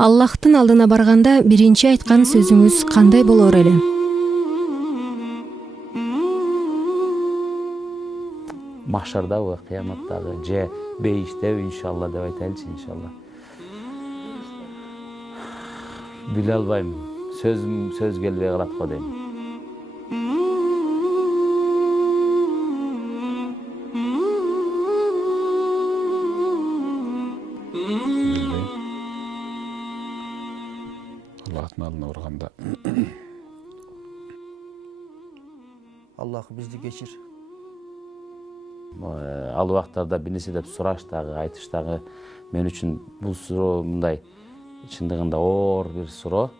Аллахтын алдына барганда биринчи айткан сөзүңүз кандай болор эле? Mahşardабы, кыяматтагы же бейиштеби иншалла деп айтайлычы, иншалла. Биле албайм. Сөз келбей калат го дейм. Аллахтын алдына барганда Аллах бизди кечир. Ал убактарда бир нерсе деп сураштагы, айтыштагы мен үчүн бул суроо мындай чындыгында оор бир суроо.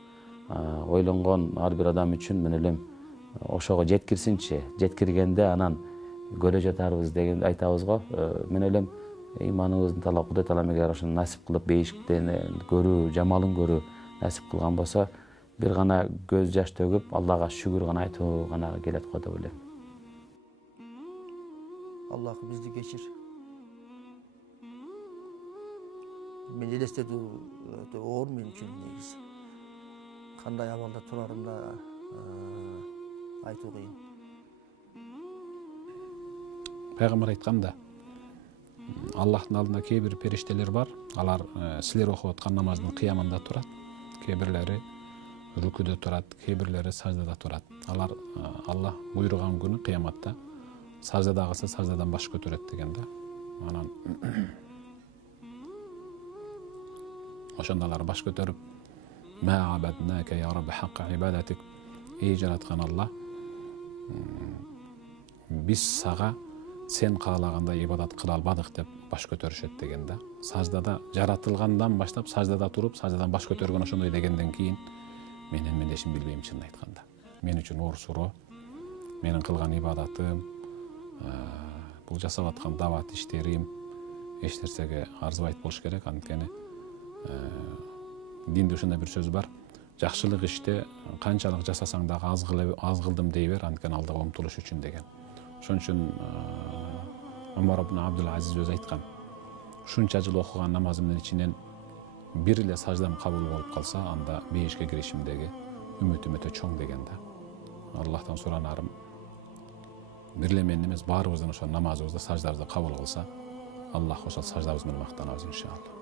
Ойлонгон ар бир адам үчүн мен элем ошого жеткирсинчи. Жеткиргенде анан көрө жатарбыз деген айтабыз го. Мен элем иманыбыздын талап Кудай Таалам эгер ошону насип кылып бейиштен көрүү, жамалын көрүү насип кылган болсо, бир гана көз жаш төгүп Аллага шүгүр гана айтуу гана келет го деп ойлойм. Аллах бизди кечир. Мен элестетүү өтө оор мен үчүн негизи. Кандай абалда турарымда айтуу кыйын. Пайгамбар айтканда, Аллахтын алдында кээ бир периштелер бар. Алар силер окуп аткан намаздын кыямында турат. Кээ бирлери рүкүдө турат, кээ бирлери саждада турат. Алар Аллах буйруган күнү кыяматта саждада калса саждадан баш көтөрөт дегенде. Анан ошондо алар баш көтөрүп ма абаднака я рабби хакка ибадатик. Эй жараткан Алла, биз сага сен каалагандай ибадат кыла албадык деп баш көтөрүшөт дегенде. Саждада жаратылгандан баштап саждада туруп, саждадан баш көтөргөн ошондой дегенден кийин менен мендешин билбейм чынын айтканда. Мен үчүн оор суроо. Менин кылган ибадатым, бул жасап аткан дават иштерим эч нерсеге арзыбайт болуш керек. Анткени динде ошондой бир сөз бар. Жакшылык иште канчалык жасасаң дагы аз кылдым дей бер, анткени алдыга умтулуш үчүн деген. Ошон үчүн Умар ибн Абдул Азиз өзү айткан. Ушунча жыл окуган намазымдын ичинен бир эле саждам кабыл болуп калса, анда бейишке киришимдеги үмүтүм өтө чоң дегенде. Аллахтан суранарым, бир эле мен эмес, баарыбыздын ошо намазыбызды, саждабызды кабыл кылса, Аллах ошол саждабыз менен мактанабыз иншалла.